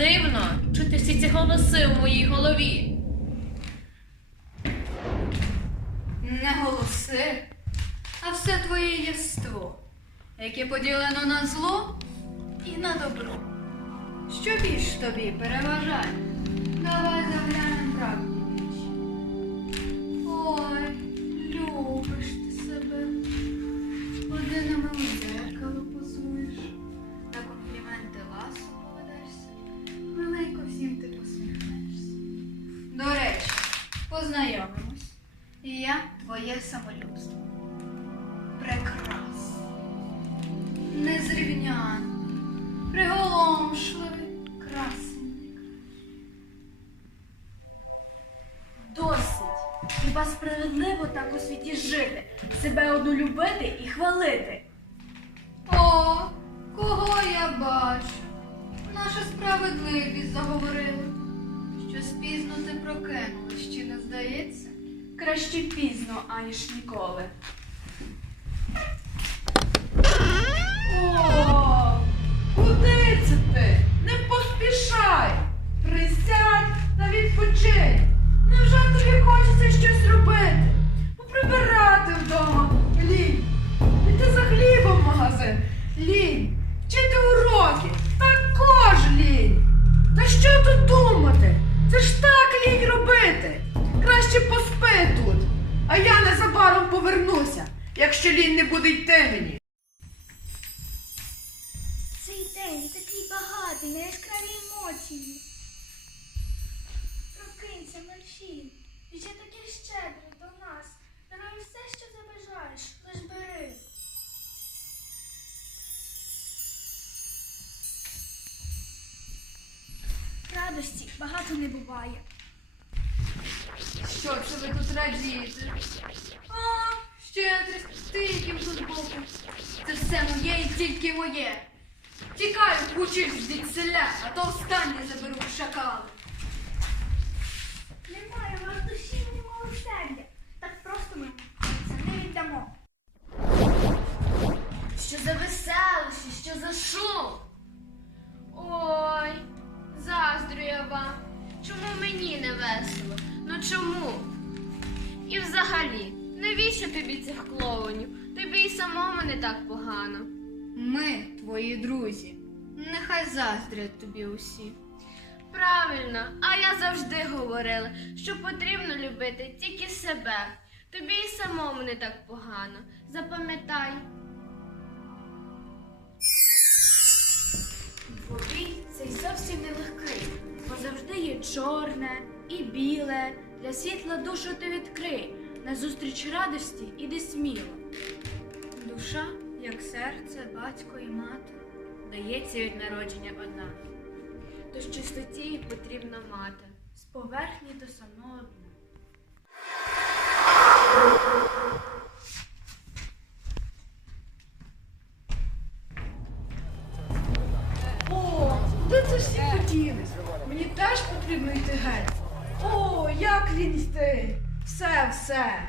дивно чути всі ці голоси у моїй голові. Не голоси, а все твоє єство, яке поділено на зло і на добро. Що більш тобі переважає? Познайомимось. І я твоє самолюбство. Прекрасно. Незрівняно. Приголомшливий, красний. Досить. Хіба справедливо так у світі жити, себе одну любити і хвалити? О, кого я бачу? Наша справедливість заговорила. Що спізно ти прокинулась, чи не здається? Краще пізно, аніж ніколи. О, я незабаром повернуся, якщо лінь не буде йти мені. Цей день такий багатий на яскраві емоції. Прокинься, мерщій, ще таке щедре до нас. Даруй все, що забажаєш, лиш бери. Радості багато не буває. Що це ви тут радієте? А, щедрість, стільки тут боку. Це все моє і тільки моє. Тікаю кучі звідселя, а то останнє заберу шакали. Немає І взагалі, навіщо тобі цих клоунів? Тобі і самому не так погано. Ми твої друзі. Нехай заздрять тобі усі. Правильно, а я завжди говорила, що потрібно любити тільки себе. Тобі і самому не так погано. Запам'ятай. Двобій цей зовсім не легкий, завжди є чорне і біле. Для світла душу ти відкрий, назустріч радості іди сміло. Душа, як серце, батько і мати, дається від народження одна. Тож чистоті потрібна мати. З поверхні до самого дна. Це? Мені теж потрібно йти геть. О, як він йти? Все, все.